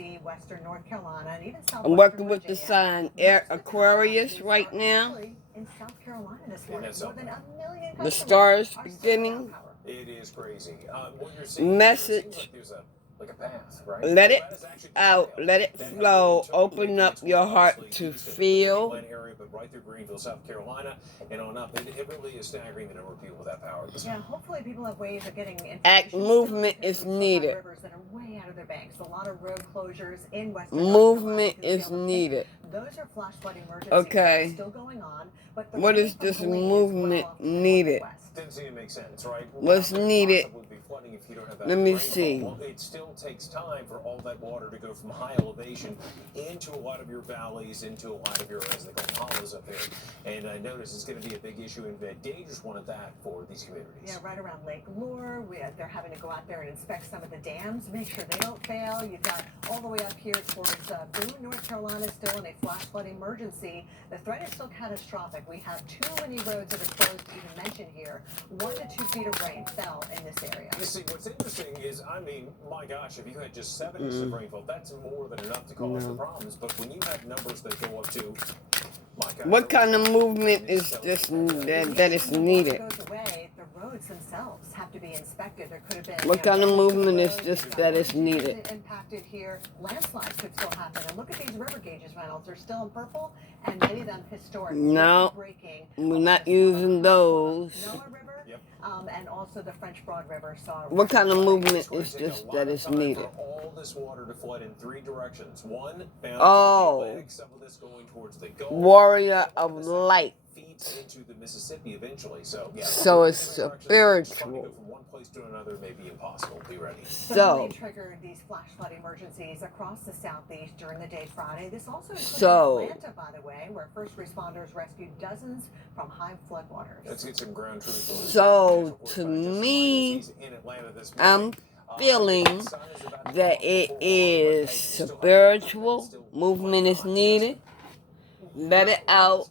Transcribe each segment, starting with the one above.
emergency, western North Carolina, and even southwestern I'm working with the Virginia. sign Aquarius right now. In South Carolina this morning, more than 1 million The customers stars are beginning. power. It is crazy. What you're seeing Message. here, there's like a path, right? Let it out. Let it flow. Open up your heart to feel. Area, but right through Greenville, South Carolina, and on up. It really is staggering the number of people without power. Yeah, hopefully people have ways of getting Act movement is needed. Rivers that are way out of their banks. A lot of road closures in Western Movement is needed. Those are flash flood emergencies okay. Still going on. But what is this movement needed? Didn't seem to make sense, right? What's needed? Let me see. Well, it still takes time for all that water to go from high elevation into a lot of your valleys, into a lot of your, as they call them, hollows up there. And I notice it's going to be a big issue and a dangerous one at that for these communities. Yeah, right around Lake Lure, they're having to go out there and inspect some of the dams, make sure they don't fail. You've got all the way up here towards Boone, North Carolina, still in a flash flood emergency. The threat is still catastrophic. We have too many roads that are closed to even mention here. 1 to 2 feet of rain fell in this area. You see, what's interesting is, I mean, my gosh, if you had just 7 inches of rainfall, that's more than enough to cause the problems. But when you have numbers that go up to, my God, what kind of movement is this that is needed? Goes away, the roads themselves have to be inspected. There could have been. What kind of movement is this that is needed? Impacted here, landslides could still happen. And look at these river gauges, Reynolds. They're still in purple, and many of them historic. No, we're not using those. And also the French Broad River saw. What kind of movement is this that is needed? All this water to flood in 3 directions. One, some of this going towards the Gulf. Warrior of light. Feeds into the Mississippi eventually. So, yeah, so it's spiritual. From one place to another may be impossible. Be ready. So triggered these flash flood emergencies across the southeast during the day Friday. This also included Atlanta, by the way, where first responders rescued dozens from high floodwaters. Let's get some ground truth. So to me, I'm feeling that it is spiritual. Movement is needed. Let it out.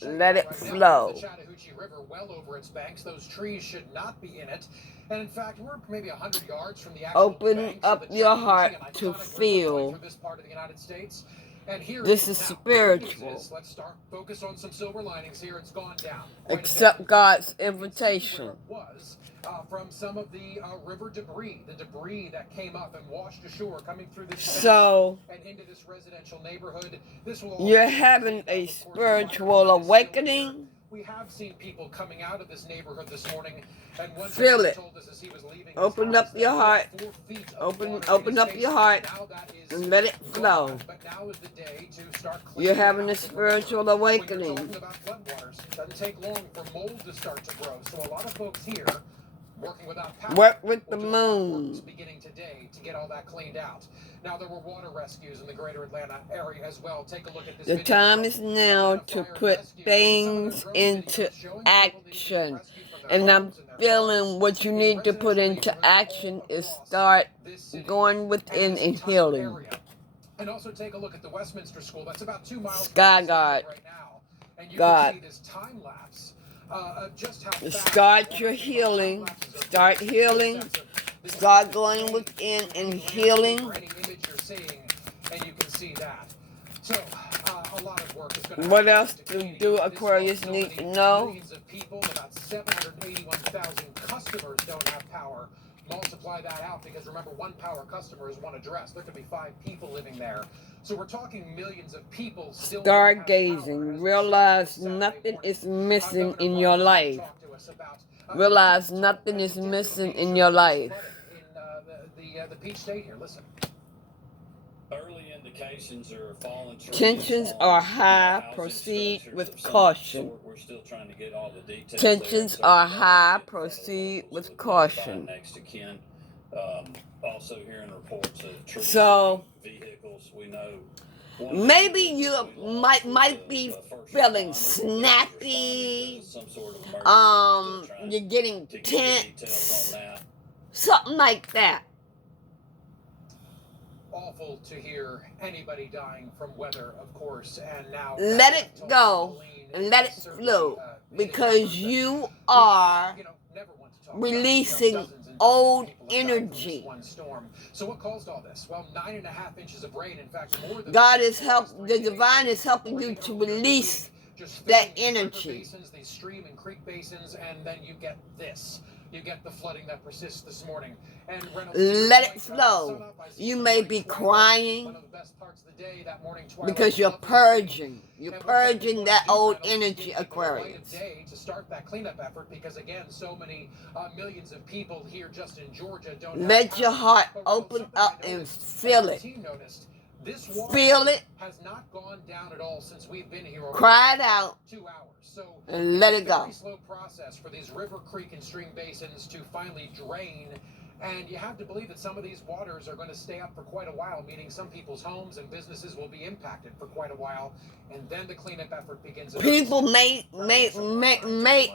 Let it flow. The Chattahoochee River well over its banks. Those trees should not be in it. And in fact, we're maybe 100 yards from the actual Open up your heart to feel. This part of the United States. And here this is spiritual. Let's start focus on some silver linings here. It's gone down. Accept God's invitation. Was from some of the river debris, the debris that came up and washed ashore, coming through this and into this residential neighborhood. This will you're having a spiritual awakening. We have seen people coming out of this neighborhood this morning, and one feel it. told us as he was leaving. Open up your heart. Open up your heart and let it flow. But now is the day to start. You're having a spiritual awakening. About floodwaters, doesn't take long for mold to start to grow. So a lot of folks here working without power. Work with the moon. Beginning today to get all that cleaned out. Now there were water rescues in the greater Atlanta area as well. Take a look at this. The time is now to put things into action. And I'm feeling what you need to put into action is start going within and healing. And also take a look at the Westminster School. That's about 2 miles Sky God. right now. And you God. can see this time lapse. Just how start your healing. Start healing. Start going within and healing. And you can see that. So, a lot of work is going to what else do Aquarius need to know? Millions of people, about 781,000 customers don't have power. Multiply that out because remember, 1 power customer is 1 address. There could be 5 people living there. So we're talking millions of people still. Stargazing. Realize nothing is missing in your life. Realize nothing is missing in your life. In the Peach State here, listen. Early indications are falling. Tensions are high. Proceed with caution. We're still trying to get all the details. Tensions are high. Proceed with caution. Next to kin. Also hearing reports of trees, vehicles. We know. Maybe you might be feeling snappy. You're getting tense. Something like that. Awful to hear anybody dying from weather, of course, and now let it go and let it flow because you are releasing old people have died from this energy. one storm. So what caused all this? Well, 9.5 inches of rain. In fact, more than God is the divine is helping you to release that energy. Basins, these stream and creek basins, and then you get this. You get the flooding that persists this morning. And Let it flow. You may be crying because you're purging. You're purging that old energy, Aquarius. To start that cleanup effort, because again, so many millions of people here just in Georgia don't. Let your heart open up and feel it. This feel it. Has not gone down at all since we've been here. Cry it out. 2 hours. So and let it go. It's a very slow process for these river, creek, and stream basins to finally drain. And you have to believe that some of these waters are going to stay up for quite a while, meaning some people's homes and businesses will be impacted for quite a while. And then the cleanup effort begins. People may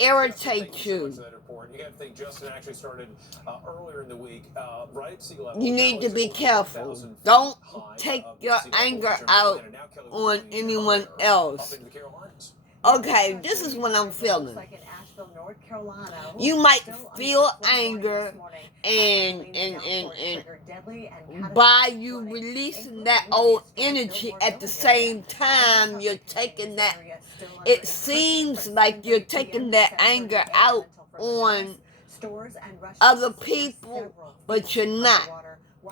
irritate you. You got to think Justin actually started earlier in the week, right at sea level. You need to be careful. Don't take your anger out on anyone else. Okay, this is what I'm feeling. You might feel anger and by you releasing that old energy at the same time you're taking that, it seems like you're taking that anger out on other people, but you're not.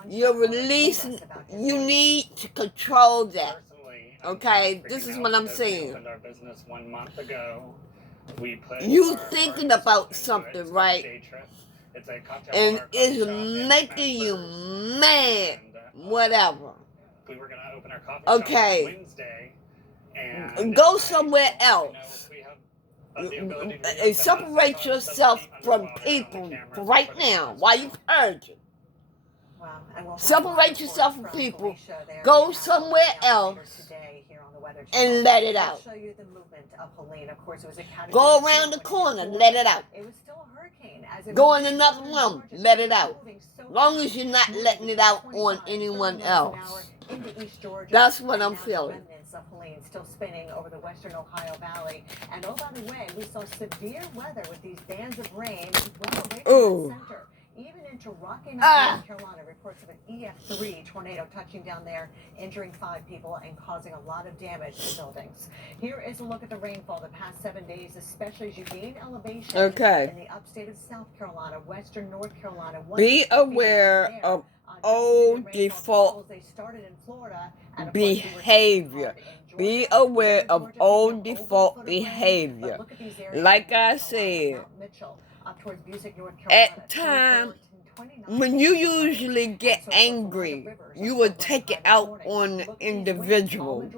You're releasing, you need to control that. Okay, this is what I'm saying. Opened our business 1 month ago. We put you thinking about something, right? And it's making you mad, whatever. We were gonna open our coffee okay. shop Wednesday, and go somewhere else. Separate yourself from people right now while you're purging. Separate yourself from people. Go somewhere else and let it out. Go around the corner, let it out. Go in another room, let it out. Long as you're not letting it out on anyone else. That's what I'm feeling. Of Helene still spinning over the western Ohio Valley. And oh, by the way, we saw severe weather with these bands of rain well away from the center. Even into Rocky Mount, North Carolina, reports of an EF3 tornado touching down there, injuring 5 people and causing a lot of damage to buildings. Here is a look at the rainfall the past 7 days, especially as you gain elevation in the upstate of South Carolina, western North Carolina. Be aware of old default behavior. Be aware of old default behavior. Like I said, at time when you usually get angry, you will take it out on the individual.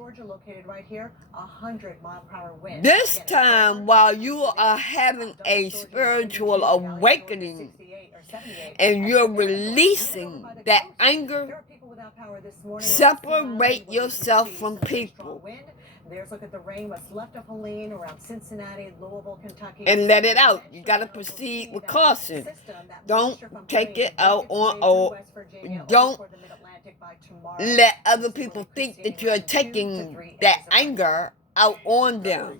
This time, while you are having a spiritual awakening and you're releasing that anger, separate yourself from people. There's a look at the rain, what's left of Helene around Cincinnati, Louisville, Kentucky. And let it out. You got to proceed with caution. Don't take it out on, don't let other people think that you're taking that anger out on them.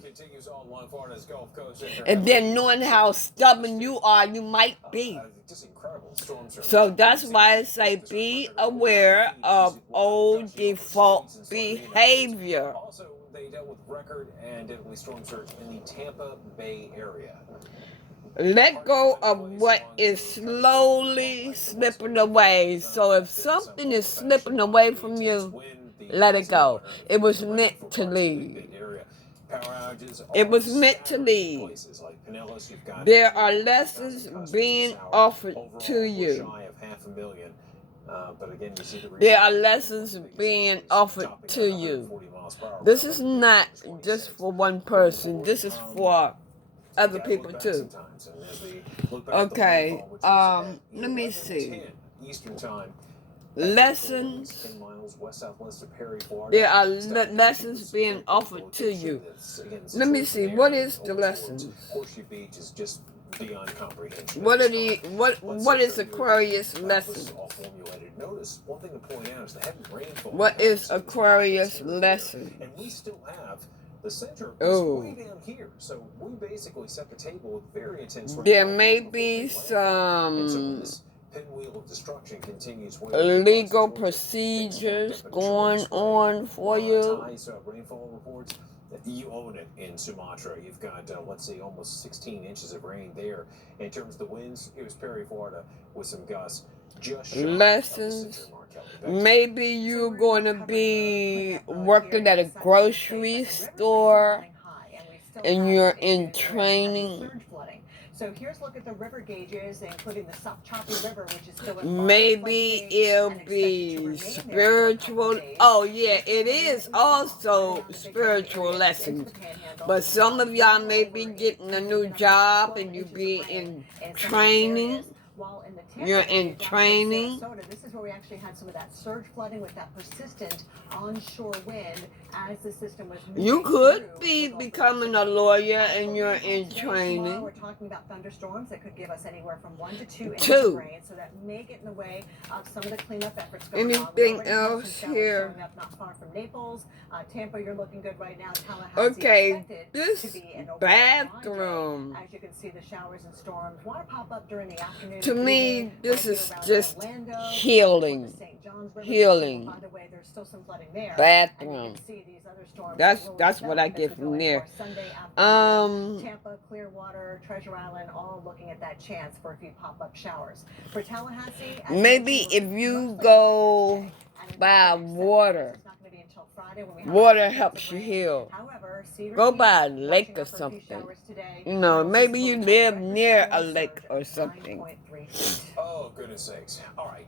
And then knowing how stubborn you are, you might be. So that's why I say be aware of old default behavior. They dealt with record and deadly storm surge in the Tampa Bay area. Let go of what is slowly slipping away. So if something is slipping away from you, let it go. It was meant to leave. It was meant to leave. There are lessons being offered to you. There are lessons being offered to you. This is not just for one person. This is for other people too. Okay, let me see. Lessons. There are lessons being offered to you. Let me see. What is the lessons? What are the what is Aquarius lessons? What is Aquarius lesson? And we still have the center is Oh. way down here. So we basically set the table with very intense There rainfall may before be they land. And so when some this pinwheel of destruction continues way legal across Georgia, things back procedures up in going trade on for you. ties, rainfall reports. You own it in Sumatra. You've got, let's see, almost 16 inches of rain there. In terms of the winds, it was Perry, Florida, with some gusts just shy of the Lessons. center mark. Kelly, back to you. Maybe you're going to be working at a grocery store and you're in training. So here's a look at the river gauges, including the choppy river, which is still at Maybe it'll be spiritual. Oh yeah, it is also spiritual lessons. But some of y'all may be getting a new job and you be in training. You're in training. This is where we actually had some of that surge flooding with that persistent onshore wind as the system was moving. You could be becoming a lawyer and you're in training. We're talking about thunderstorms that could give us anywhere from 1 to 2 inches of rain, so that may get in the way of some of the cleanup efforts going on. Anything else here? Up not far from Naples, Tampa, you're looking good right now. Tallahassee Okay, expected this to be an bathroom. As you can see, the showers and storms want to pop up during the afternoon. To me, this is just healing. Healing. By the way, there's still some flooding there. Bathroom. That's what I get from there. Tampa, Clearwater, Treasure Island, all looking at that chance for a few pop-up showers. For Tallahassee, maybe if you go by water, water helps you heal. Go by a lake or something. You know, maybe you live near a lake or something. Oh, goodness sakes. All right.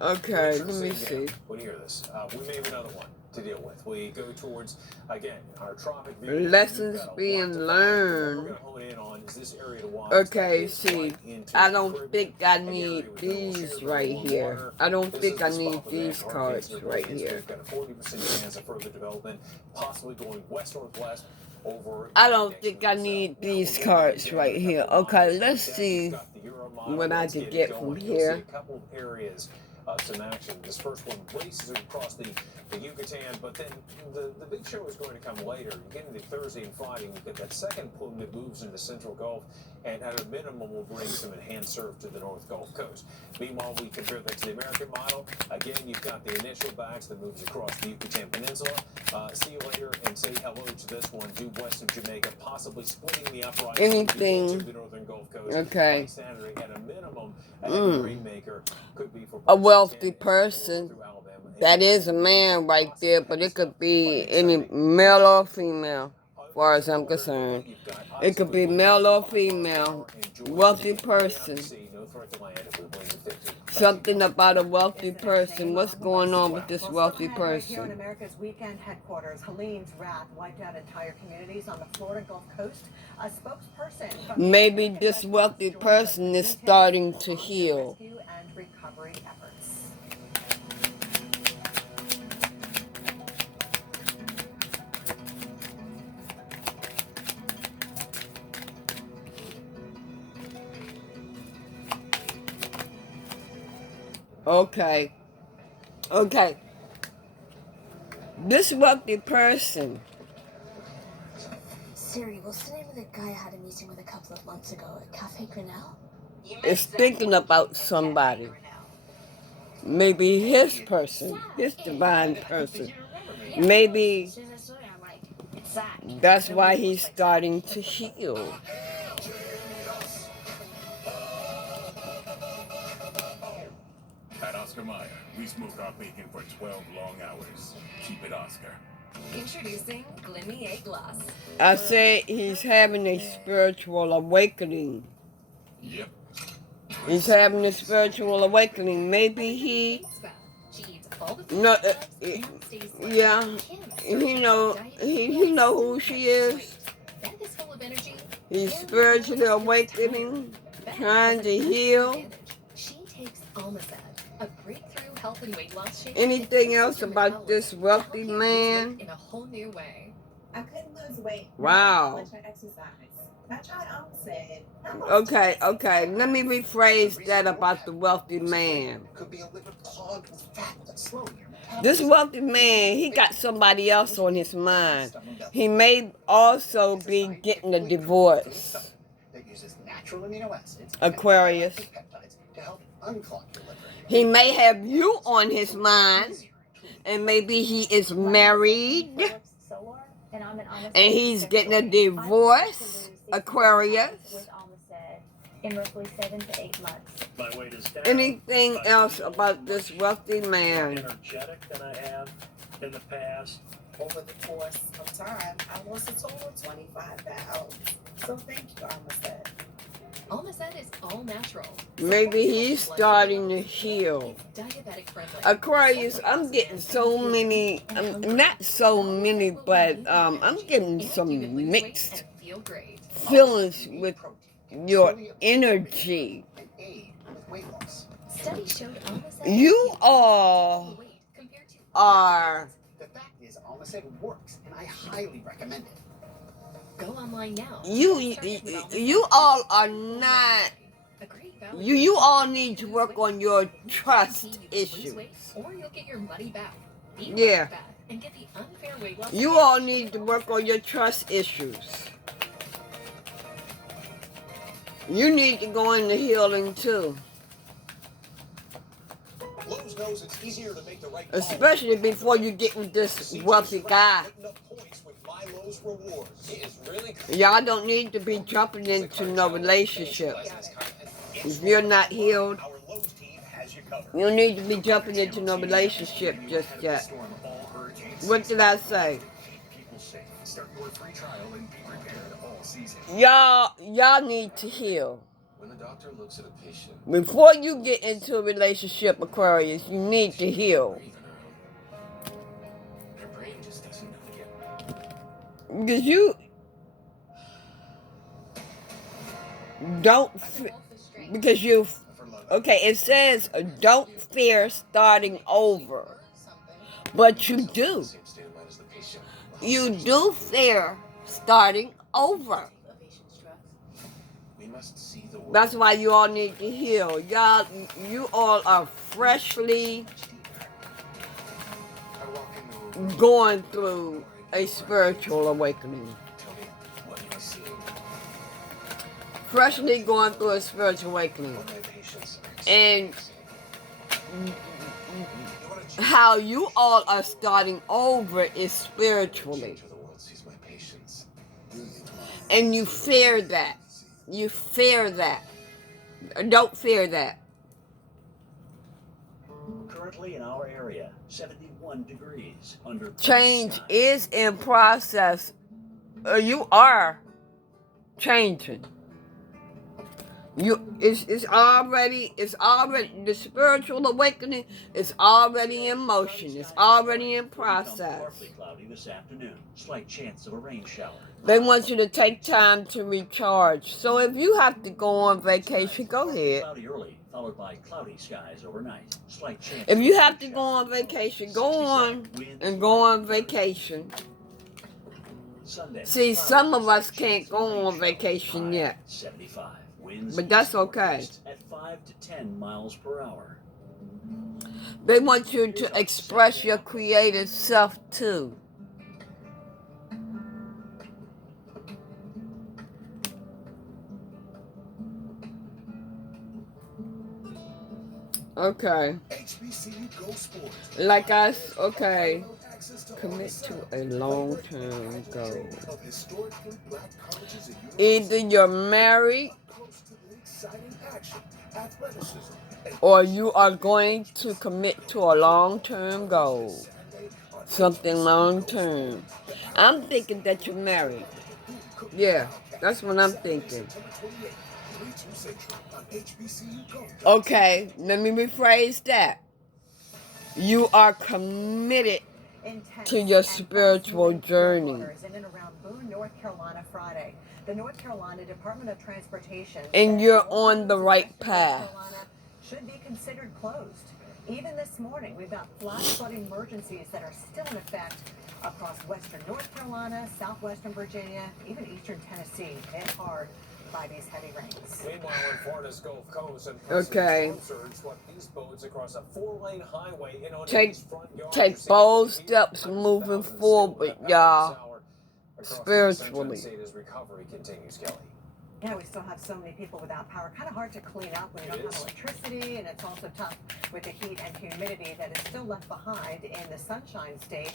Okay, let me see. When you hear this, we may have another one to deal with. We go towards, again, our tropic view. Lessons being learned. Okay, see, I don't think I need these right here. I don't think I need these cards right here. Got a 40% chance of further development, possibly going west-northwest over. I don't think I need these cards right here. Okay, let's see what I can get from here. A couple of areas, some action. This first one races across the Yucatan, but then the big show is going to come later. You get into Thursday and Friday, and you get that second plume that moves into the Central Gulf, and at a minimum will bring some enhanced surf to the North Gulf Coast. Meanwhile, we compare that to the American model. Again, you've got the initial batch that moves across the Yucatan Peninsula. See you later and say hello to this one due west of Jamaica, possibly splitting the uprising Anything. to the Northern Gulf Coast. Okay. Saturday, at a minimum, a rainmaker could be for A wealthy person. That is a man right there, but it could be any male or female, as far as I'm concerned. It could be male or female. Wealthy person. Something about a wealthy person. What's going on with this wealthy Here in person? America's weekend headquarters, Helene's wrath wiped out entire communities on the Florida Gulf Coast. A spokesperson from Maybe this wealthy person is starting to heal. rescue and recovery efforts. Okay. Okay. This wealthy person. Siri, what's the name of the guy I had a meeting with a couple of months ago at Cafe Grinnell? Is thinking about somebody. Maybe his person, his divine person. Maybe As soon as I saw it, I'm like, it's Zach. that's why he's starting to heal. At Oscar Mayer, we smoke our bacon for 12 long hours. Keep it Oscar. Introducing Glimmy A Gloss. I say he's having a spiritual awakening. Yep. He's having a spiritual awakening. Maybe he, no, yeah, he know who she is. He's spiritually awakening, trying to heal. She takes Almazad, a breakthrough health and weight loss shake. Anything else about this wealthy man? In a whole new way. I couldn't lose weight. Wow. Much I exercise. Okay, okay. Let me rephrase that about the wealthy man. Could be a liver clogged with fat that's slowing your This wealthy man, he got somebody else on his mind. He may also be getting a divorce. That uses natural amino acids Aquarius. and peptides to help unclog your liver. He may have you on his mind, and maybe he is married, and he's getting a divorce, Aquarius. In roughly 7 to 8 months. My weight is down. Anything else about this wealthy man? Energetic than I have in the past. Over the course of time, I lost a total of 25 pounds. So thank you, Armistead. Almacet is all natural. Maybe he's starting to heal. Diabetic friendly. Aquarius, I'm getting so many, not so many, but I'm getting some mixed feelings with your energy. Studies showed Almacet You all are. The fact is, Almacet works, and I highly recommend it. Go online now. You all are not. You all need to work on your trust issues. Or you'll get your money back. Yeah. And get the unfair weight loss. You all need to work on your trust issues. You need to go into healing too. Lowe's knows it's easier to make the right call. Especially before you get with this wealthy guy. Y'all don't need to be jumping into no relationship. If you're not healed, you need to be jumping into no relationship just yet. What did I say? Y'all need to heal. When the doctor looks at a patient, Before you get into a relationship, Aquarius, you need to heal. their brain just doesn't know yet. Because you don't, because you, okay, it says don't fear starting over. But you do. You do fear starting over. That's why you all need to heal. Y'all, you all are freshly going through a spiritual awakening. Freshly going through a spiritual awakening. And how you all are starting over is spiritually. And you fear that. You fear that. Don't fear that. Currently in our area, 71 degrees under Change is in process. You are changing. It's already the spiritual awakening is already in motion. It's already in process. Partly cloudy this afternoon. Slight chance of a rain shower. They want you to take time to recharge. So if you have to go on vacation, go ahead. Cloudy early, followed by cloudy skies overnight. Slight chance. If you have to go on vacation, go on and go on vacation. Sunday. See, some of us can't go on vacation yet. 75. Winds But that's okay. At 5 to 10 miles per hour. They want you to express your creative self too. Okay. Like us, okay. Commit to a long-term goal. Either you're married or you are going to commit to a long-term goal. Something long-term. I'm thinking that you're married. Yeah, that's what I'm thinking. Okay, let me rephrase that. You are committed to your spiritual journey. In and around Boone, North Carolina, Friday. The North Carolina Department of Transportation And you're on the right path. Should be considered closed. Even this morning, we've got flash flood emergencies that are still in effect across western North Carolina, southwestern Virginia, even eastern Tennessee, hit hard by these heavy rains. Meanwhile, in Florida's Gulf Coast, and Okay. storm surge swept these boats across a 4-lane highway in on Take these front yards. take bold steps moving forward, y'all. Spiritually. State as recovery continues, Kelly. Yeah, we still have so many people without power. Kind of hard to clean up when you don't have electricity, and it's also tough with the heat and humidity that is still left behind in the Sunshine State.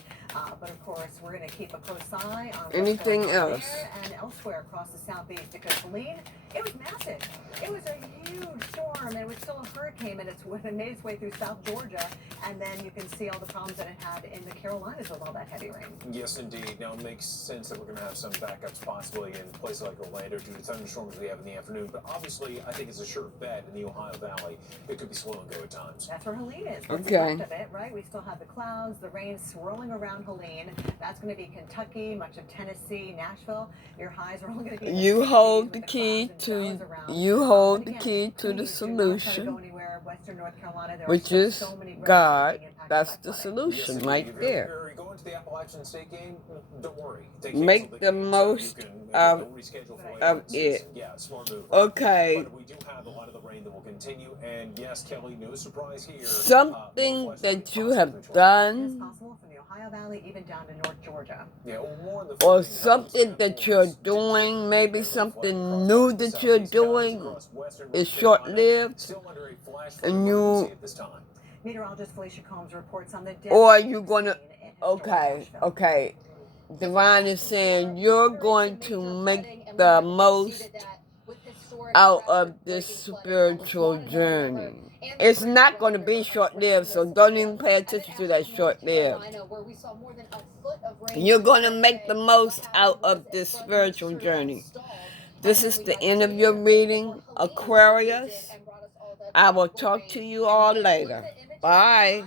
But of course, we're going to keep a close eye on Anything what's going on else? there and elsewhere across the southeast, because Helene, it was massive. It was a huge storm, and it was still a hurricane, and it made its way through South Georgia, and then you can see all the problems that it had in the Carolinas with all that heavy rain. Yes, indeed. Now, it makes sense that we're going to have some backups possibly in places like Orlando due to thunderstorms we have in the afternoon. But obviously, I think it's a sure bet in the Ohio Valley. It could be slow and go at times. That's where Helene is. What's Okay. left of it, right? We still have the clouds, the rain swirling around Helene. That's going to be Kentucky, much of Tennessee, Nashville. Your highs are only going to be in the You 60s hold with the the key clouds and to shadows around. you hold But the again, key to the please do not try to solution, go anywhere. Western North Carolina, there are which still is so many roads God. being impacted That's by the flooding. solution Yes, right indeed. there. If you're going to the Appalachian State game, don't worry. They Make canceled the game, so most you can, of they'll reschedule for later of in the season. it. Yeah, smart move. Okay. But we do have a lot of the rain that will continue, and yes, Kelly, no surprise here. Something that you have It's done, possible from the Ohio Valley even down to North Georgia. Yeah, well, more on the or flooding something comes that you're force. doing, maybe Flooding something across new much of the that you're southeast counties doing, across western is North Carolina, short-lived, still under a flash flood and emergency you, at this time. Meteorologist Felicia Combs reports on the or devastating you gonna, scene in historic Nashville. okay. Divine is saying you're going to make the most out of this spiritual journey. It's not going to be short-lived, so don't even pay attention to that short-lived. You're going to make the most out of this spiritual journey. This is the end of your reading, Aquarius. I will talk to you all later. Bye.